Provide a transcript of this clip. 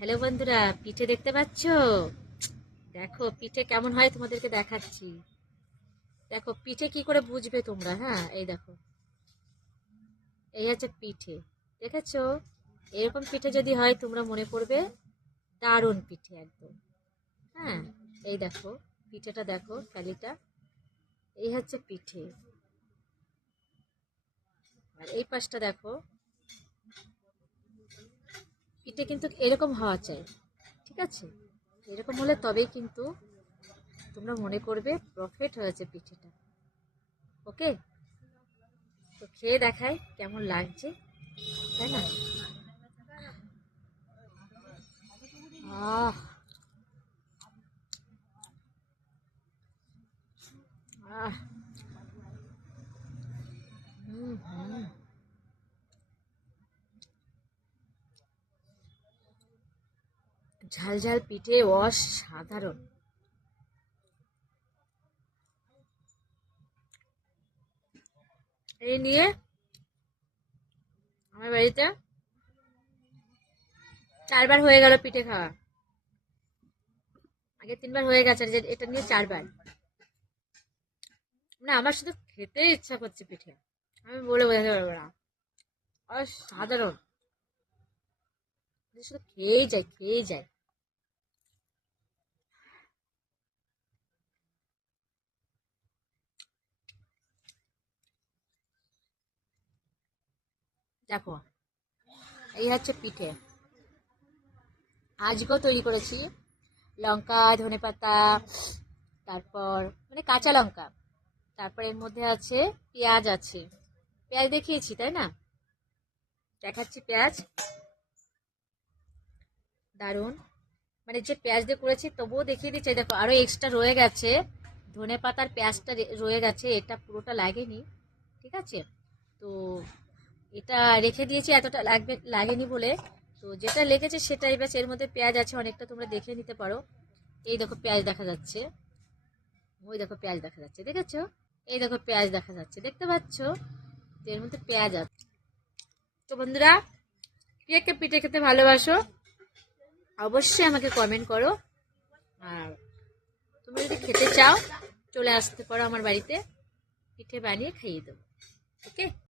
Hello বন্ধুরা, পিঠে দেখতে পাচ্ছো? দেখো পিঠে কেমন হয় তোমাদেরকে দেখাচ্ছি। দেখো পিঠে কি করে বুঝবে তোমরা। হ্যাঁ, এই দেখো, এই হচ্ছে পিঠে। দেখেছো? এরকম পিঠে যদি হয় তোমরা মনে করবে দারুণ পিঠে একদম। হ্যাঁ, এই দেখো পিঠেটা, দেখো কালিটা, এই হচ্ছে পিঠে। আর এই পাশটা দেখো, পিঠে কিন্তু এরকম হওয়া চাই। ঠিক আছে? এরকম হলে তবেই কিন্তু তোমরা মনে করবে প্রফেট হয়েছে পিঠেটা। ওকে, তো খেয়ে দেখাই কেমন লাগছে, তাই না? আহ আহ হুম হুম। ঝাল ঝাল পিঠে অসাধারণ। এই নিয়ে আমার বাড়িতে 4 বার হয়ে গেল পিঠে খাওয়া। আগে 3 বার হয়ে গেছে, আর এটা নিয়ে 4 বার। না, আমার শুধু খেতে ইচ্ছা করছে পিঠে, আমি বলে বোঝাতে পারবো না। অসাধারণ, শুধু খেয়েই যায় খেয়েই যায়। দেখো, এই হচ্ছে পিঠে। আজকেও তৈরি করেছি। লঙ্কা, ধনেপাতা, তারপর মানে কাঁচা লঙ্কা, তারপর এর মধ্যে আছে পেঁয়াজ আছে। পেঁয়াজ দেখিয়েছি তাই না? দেখাচ্ছি পেঁয়াজ, দারুন। মানে যে পেঁয়াজ দিয়ে করেছি তবুও দেখিয়ে দিচ্ছি। এই দেখো আরো এক্সট্রা রয়ে গেছে, ধনে পাতার পেঁয়াজটা রয়ে গেছে, এটা পুরোটা লাগেনি। ঠিক আছে? তো এটা রেখে দিয়েছি, এতটা লাগেনি বলে। তো যেটা লেগেছে সেটাই, ব্যাস। এর মধ্যে পেঁয়াজ আছে অনেকটা, তোমরা দেখে নিতে পারো। এই দেখো পেঁয়াজ দেখা যাচ্ছে, ওই দেখো পেঁয়াজ দেখা যাচ্ছে, দেখেছো? এই দেখো পেঁয়াজ দেখা যাচ্ছে, দেখতে পাচ্ছো? তো এর মধ্যে পেঁয়াজ আছে। তো বন্ধুরা, কে কে পিঠে খেতে ভালোবাসো অবশ্যই আমাকে কমেন্ট করো। আর তুমি যদি খেতে চাও চলে আসতে পারো আমার বাড়িতে, পিঠে বানিয়ে খাইয়ে দেবো। ওকে।